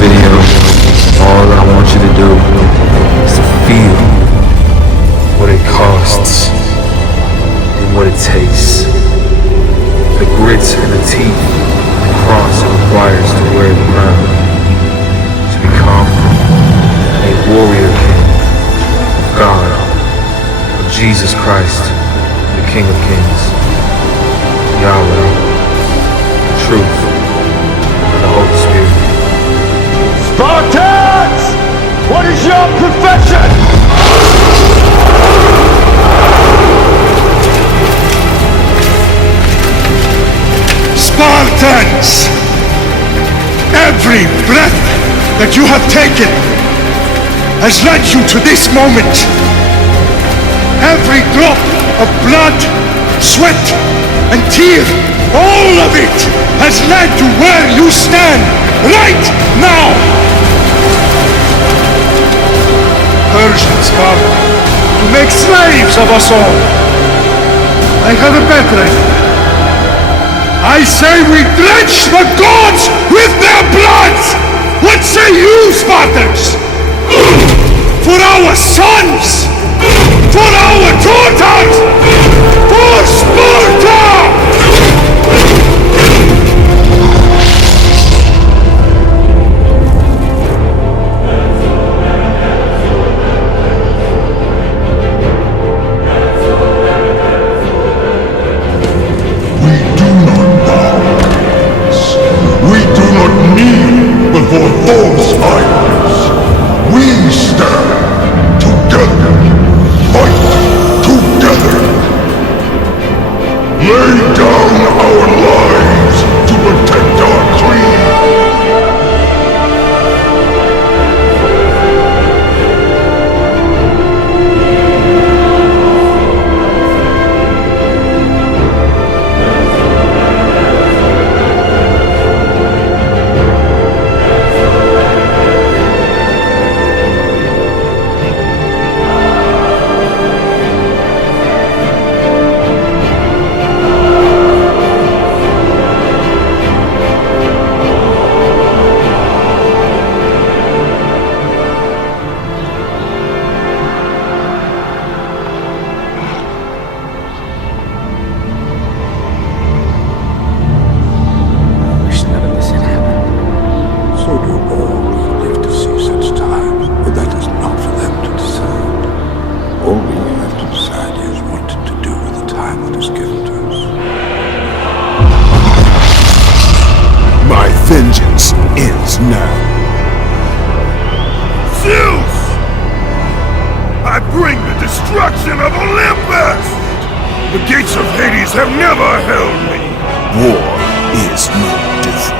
video, all I want you to do is to feel what it costs and what it takes. The grits and the teeth, the cross it requires to wear the crown, to become a warrior king of God, of Jesus Christ, the King of Kings, Yahweh, the truth, and the Holy Spirit. Spartans! What is your profession? Spartans! Every breath that you have taken has led you to this moment. Every drop of blood, sweat, and tear, all of it has led to where you stand right now. Persians come to make slaves of us all. I have a better idea. I say we drench the gods with their blood! What say you, Spartans? For our sons! For our daughters! For Sparta! For those idols, we stand together, fight together, lay down our lives to protect our creed. Vengeance ends now. Zeus! I bring the destruction of Olympus! The gates of Hades have never held me! War is no different.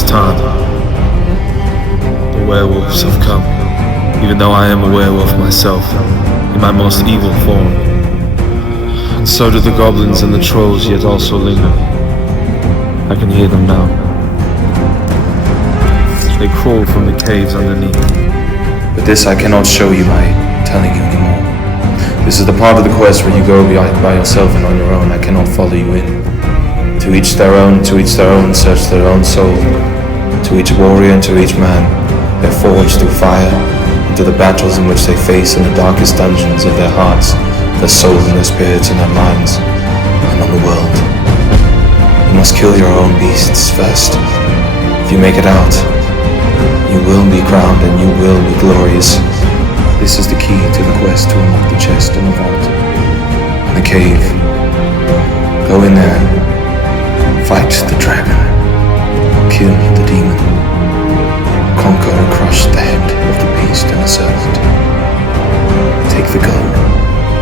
is time. The werewolves have come, even though I am a werewolf myself, in my most evil form. And so do the goblins and the trolls yet also linger. I can hear them now. They crawl from the caves underneath. But this I cannot show you by telling you anymore. This is the part of the quest where you go by yourself and on your own. I cannot follow you in. To each their own, search their own soul. To each warrior and to each man, they're forged through fire, into the battles in which they face in the darkest dungeons of their hearts, their souls and their spirits and their minds, and on the world. You must kill your own beasts first. If you make it out, you will be crowned and you will be glorious. This is the key to the quest to unlock the chest in the vault. In the cave. Go in there. Fight the dragon. Kill the demon. Conquer and crush the head of the beast and the serpent. Take the gun.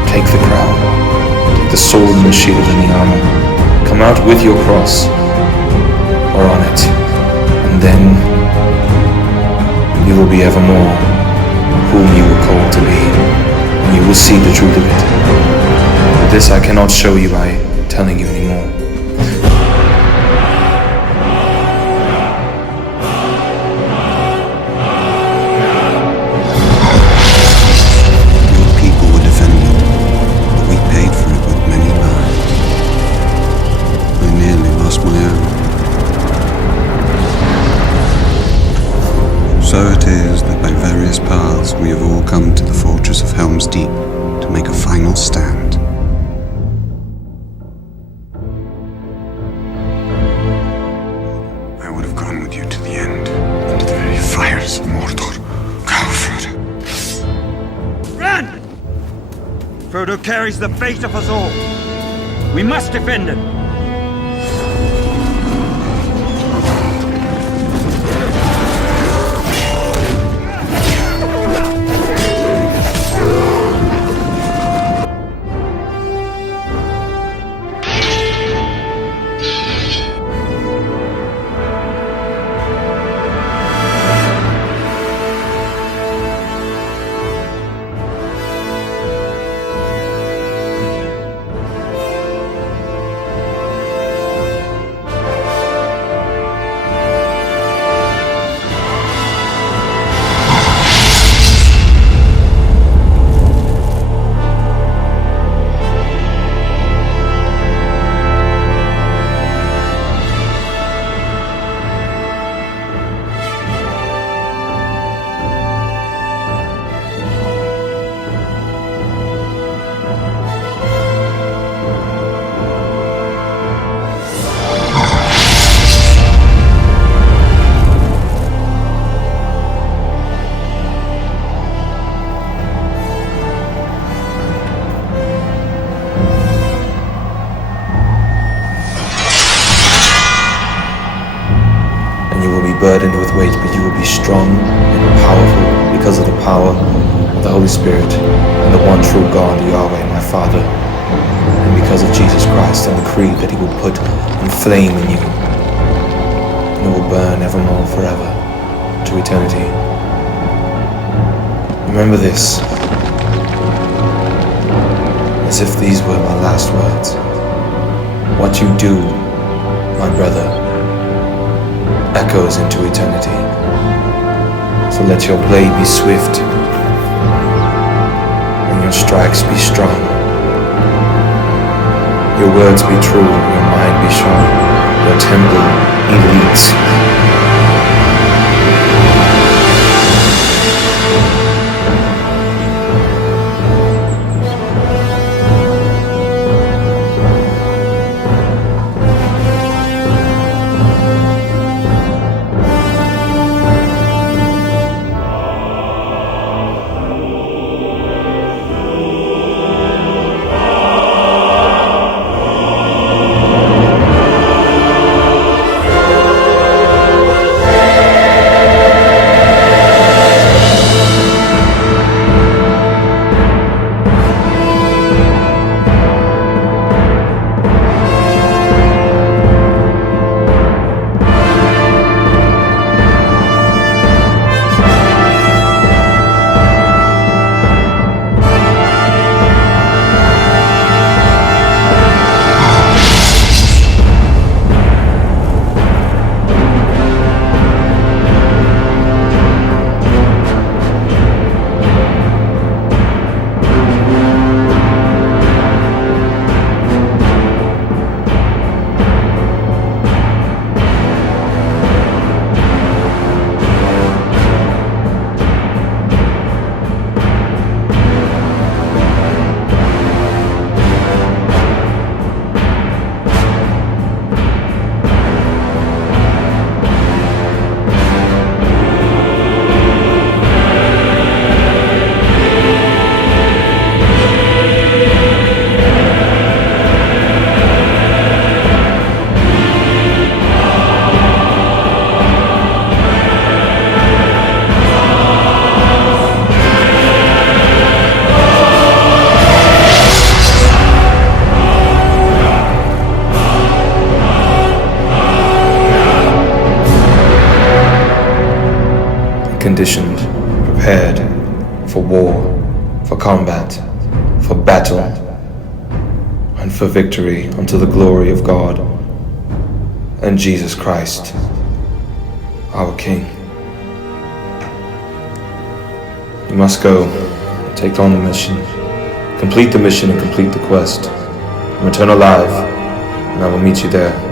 Take the crown. Take the sword and the shield and the armor. Come out with your cross. Or on it. And then you will be evermore whom you were called to be, and you will see the truth of it. But this I cannot show you by telling you anymore. Your people were defended, but we paid for it with many lives. I nearly lost my own. So it is that by various paths we have all come to the fortress of Helm's Deep to make a final stand. I would have gone with you to the end, into the very fires of Mordor. Go, Frodo. Run! Frodo carries the fate of us all. We must defend him. Burdened with weight, but you will be strong and powerful because of the power of the Holy Spirit and the one true God, Yahweh, my Father, and because of Jesus Christ and the creed that He will put in flame in you, and it will burn evermore forever to eternity. Remember this, as if these were my last words. What you do, my brother, echoes into eternity. So let your blade be swift and your strikes be strong. Your words be true, your mind be strong, your temple elite. conditioned, prepared for war, for combat, for battle, and for victory unto the glory of God and Jesus Christ, our King. You must go, take on the mission, complete the mission and complete the quest, and return alive, and I will meet you there.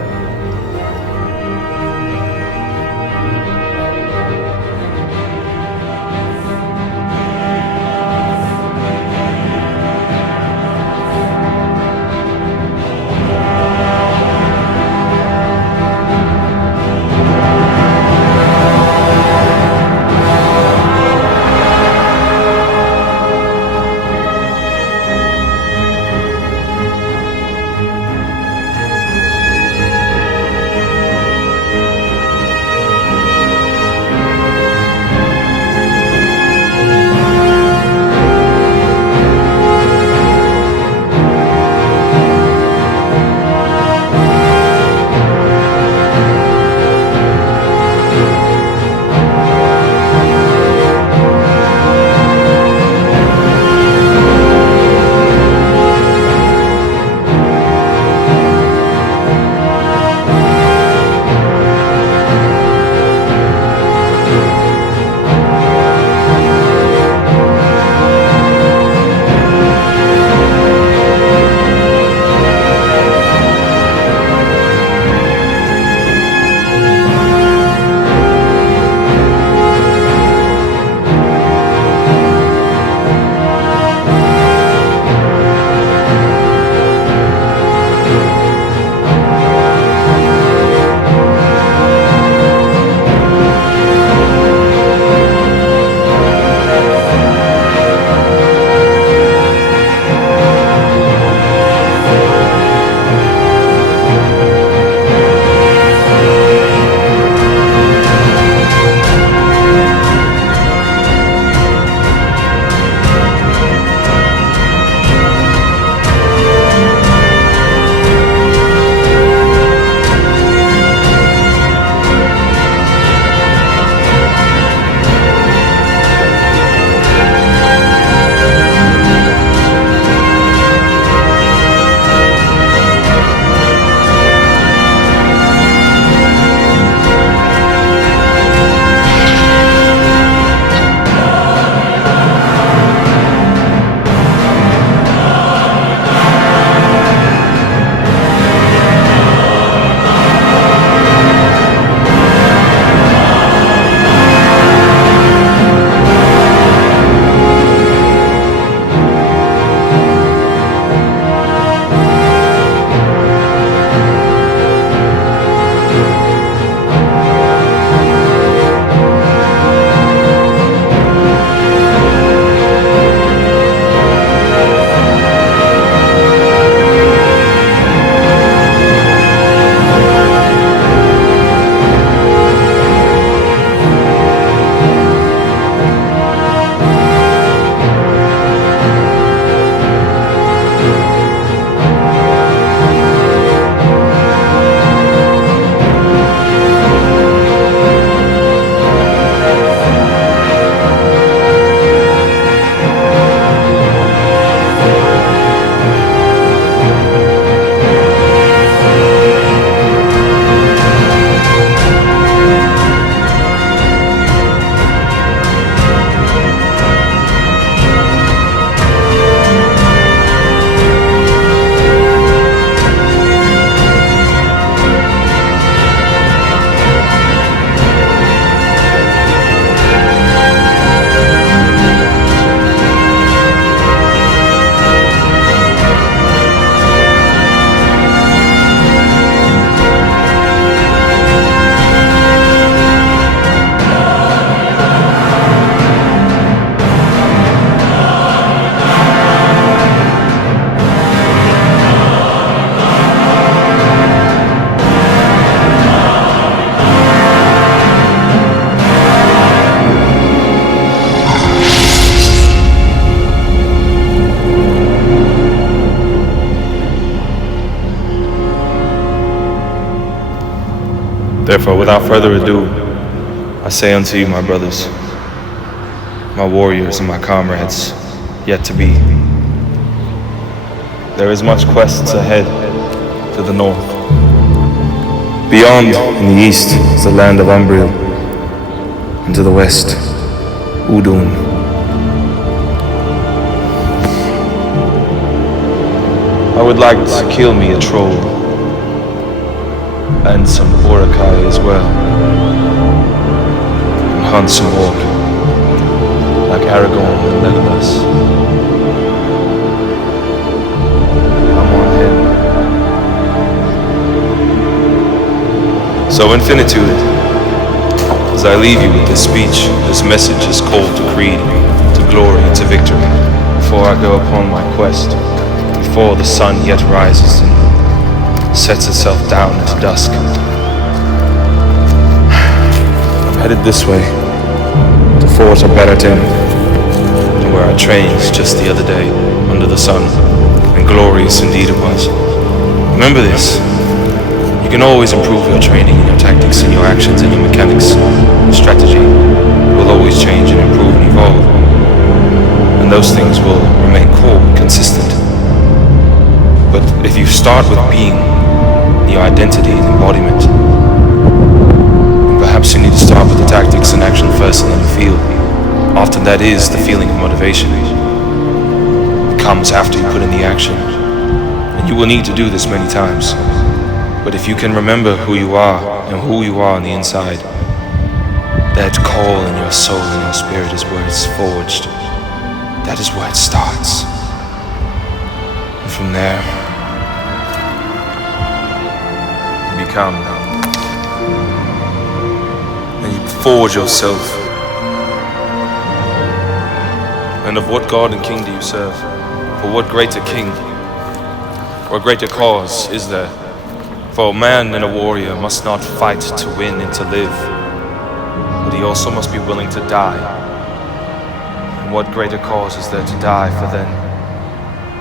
Therefore, without further ado, I say unto you, my brothers, my warriors and my comrades yet to be. There is much quests ahead to the north. Beyond, in the east, is the land of Umbriel, and to the west, Udun. I would like to kill me a troll, and some Boracay as well, and hunt some orc, like Aragorn and Legolas. I'm on him. So Infinitude, as I leave you with this speech, this message is called to creed, to glory, and to victory, before I go upon my quest, before the sun yet rises and sets itself down into dusk. I'm headed this way, to Fort Aberatin, to where I trained just the other day, under the sun, and glorious indeed it was. Remember this. You can always improve your training and your tactics and your actions and your mechanics. Strategy will always change and improve and evolve. And those things will remain core and consistent. But if you start with being, your identity and embodiment, perhaps you need to start with the tactics and action first and then feel. Often that is the feeling of motivation. It comes after you put in the action. And you will need to do this many times. But if you can remember who you are and who you are on the inside, that call in your soul and your spirit is where it's forged. That is where it starts. And from there, you become. And you forge yourself. And of what God and King do you serve? For what greater King or greater cause is there? For a man and a warrior must not fight to win and to live, but he also must be willing to die. And what greater cause is there to die for than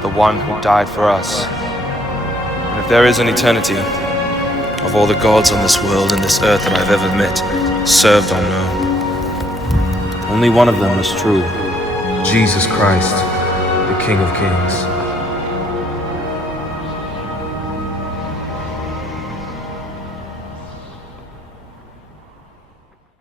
the one who died for us? And if there is an eternity, of all the gods on this world and this earth that I've ever met, served or known, only one of them is true. Jesus Christ, the King of Kings.